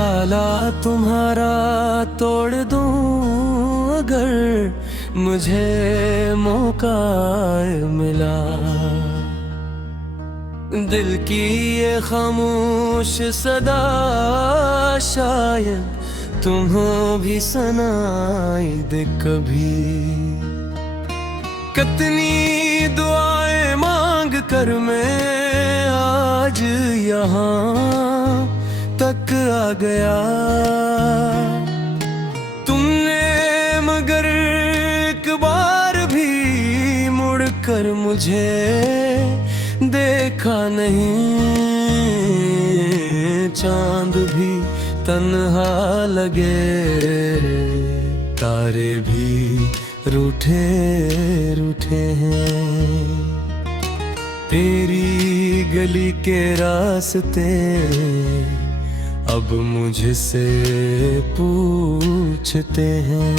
ताला तुम्हारा तोड़ दूं अगर मुझे मौका मिला। दिल की ये खामोश सदा शायद तुम्हें भी सुनाई दे कभी। कितनी दुआएं मांग कर मैं आज यहाँ तक आ गया। तुमने मगर एक बार भी मुड़कर मुझे देखा नहीं। चांद भी तन्हा लगे, तारे भी रूठे रूठे हैं। तेरी गली के रास्ते अब मुझसे पूछते हैं।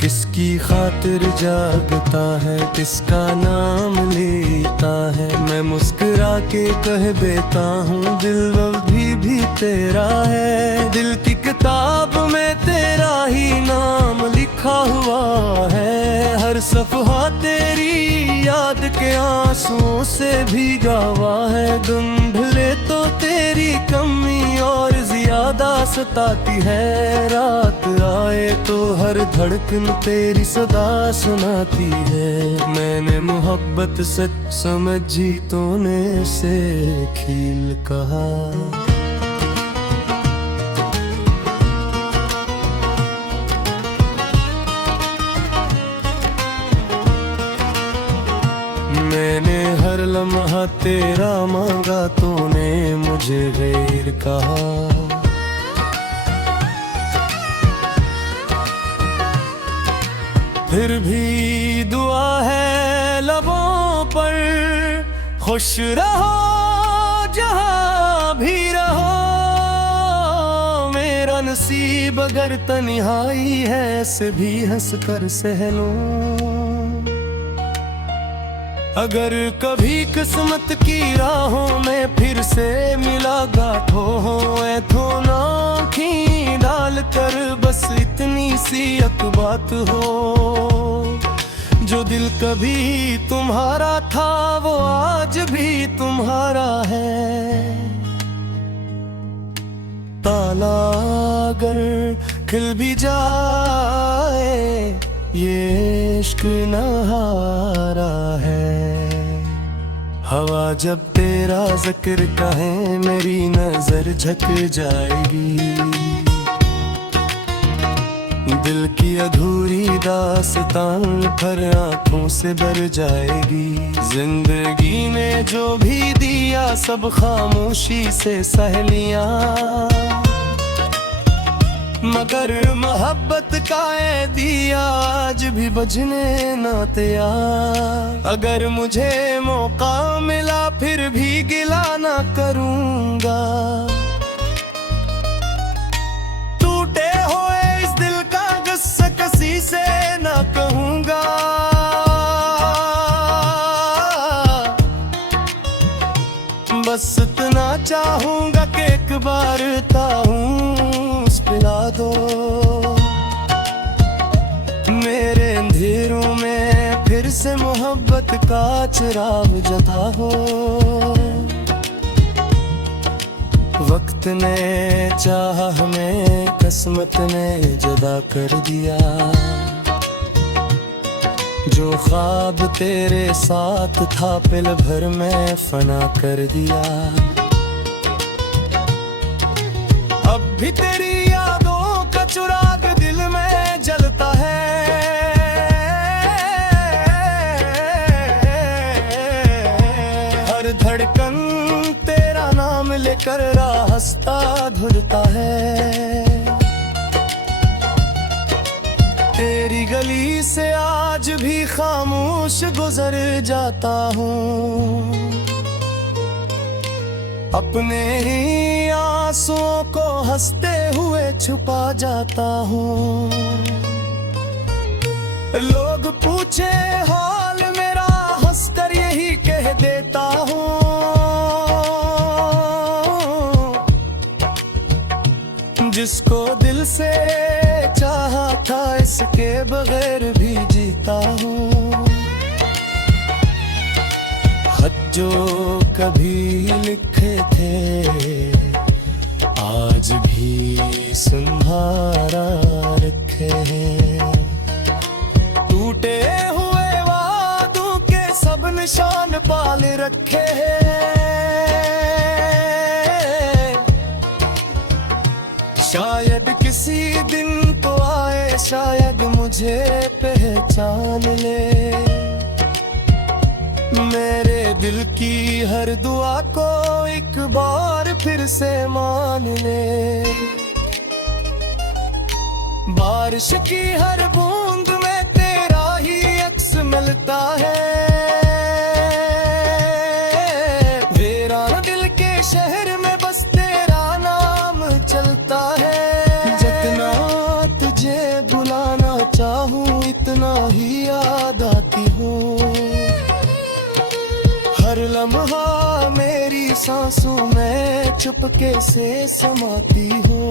किसकी खातिर जागता है, किसका नाम लेता है। मैं मुस्कुरा के कह देता हूँ दिल अभी भी तेरा है। दिल की किताब में तेरा ही नाम लिखा हुआ है। हर सफ़हा तेरी याद के आंसुओं से भीगा हुआ है। धुंधले तो तेरी कमी और ज्यादा सताती है। रात आए तो हर धड़कन तेरी सदा सुनाती है। मैंने मोहब्बत सच समझी तूने से खील कहा। मैंने हर लम्हा तेरा मांगा, तूने मुझे गैर कहा। फिर भी दुआ है लबों पर, खुश रहो जहां भी रहो। मेरा नसीब अगर तन्हाई है, ऐसे भी हंस कर सह लूं। अगर कभी किस्मत की राहों में फिर से मिला गाठो हो, ऐठो नाखी डाल कर बस इतनी सी एक बात हो। जो दिल कभी तुम्हारा था वो आज भी तुम्हारा है। ताला अगर खिल भी जाए, ये इश्क न हारा है। हवा जब तेरा जिक्र कहे, मेरी नजर झक जाएगी। दिल की अधूरी दास्तान भर आंखों से भर जाएगी। जिंदगी ने जो भी दिया सब खामोशी से सह लिया। मगर मोहब्बत का ए दिया आज भी बजने ना तैयार। अगर मुझे मौका मिला फिर भी गिला ना करूंगा। टूटे हुए इस दिल का गुस्सा किसी से ना कहूंगा। बस इतना चाहूंगा कि एक बार ताऊस पिला दो। मेरे अंधेरों में फिर से मोहब्बत का चिराग जला हो। वक्त ने चाहा हमें, किस्मत ने जुदा कर दिया। जो ख्वाब तेरे साथ था पल भर में फना कर दिया। अब भी तेरी यादों का चिराग दिल में जलता है। हर धड़कन तेरा नाम लेकर रास्ता ढूंढता है। तेरी गली से आज भी खामोश गुजर जाता हूँ। अपने ही आंसुओं को हंसते हुए छुपा जाता हूँ। लोग पूछे हाल मेरा, हंसकर यही कह देता हूँ। से चाहा था, इसके बगैर भी जीता हूँ। खत जो कभी लिखे थे आज भी संभारा रखे हैं। टूटे हुए वादों के सब निशान पाल रखे हैं। शायद किसी दिन तो आए, शायद मुझे पहचान ले। मेरे दिल की हर दुआ को एक बार फिर से मान ले। बारिश की हर बूंद में तेरा ही अक्स मिलता है। वीरान दिल के शहर में बस तेरा नाम चलता है। जितना तुझे बुलाना चाहूं इतना ही याद आती हूँ। हर लम्हा मेरी सांसों में चुपके से समाती हो।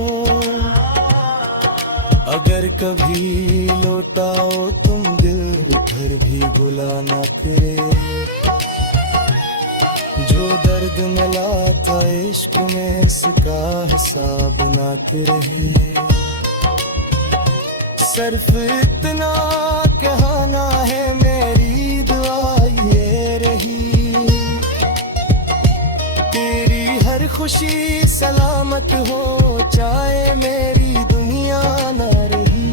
अगर कभी लौटाओ तुम दिल घर भी बुलाना फिरे। जो दर्द मिला था इश्क में इसका हिसाब नाते रहे। सिर्फ इतना कहना है मेरी दुआ ये रही। तेरी हर खुशी सलामत हो चाहे मेरी दुनिया न रही।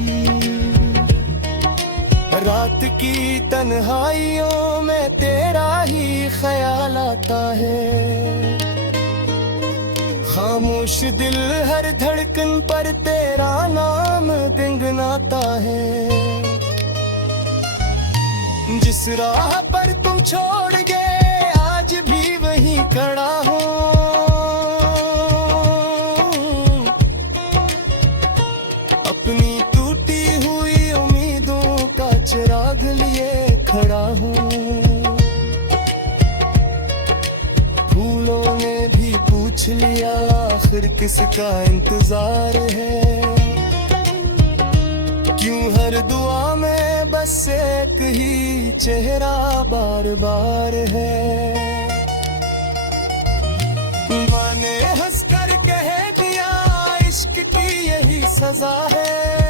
रात की तन्हाइयों में तेरा ही ख्याल आता है। खामोश दिल हर धड़कन पर तेरा नाम गुनगुनाता है। जिस राह पर तुम छोड़ गए आज भी वहीं खड़ा हूँ। अपनी टूटी हुई उम्मीदों का चिराग लिए खड़ा हूँ। फूलों ने भी पूछ लिया आखिर किसका इंतजार है। क्यों हर दुआ में बस एक ही चेहरा बार बार है। मैंने हंसकर कह दिया इश्क की यही सजा है।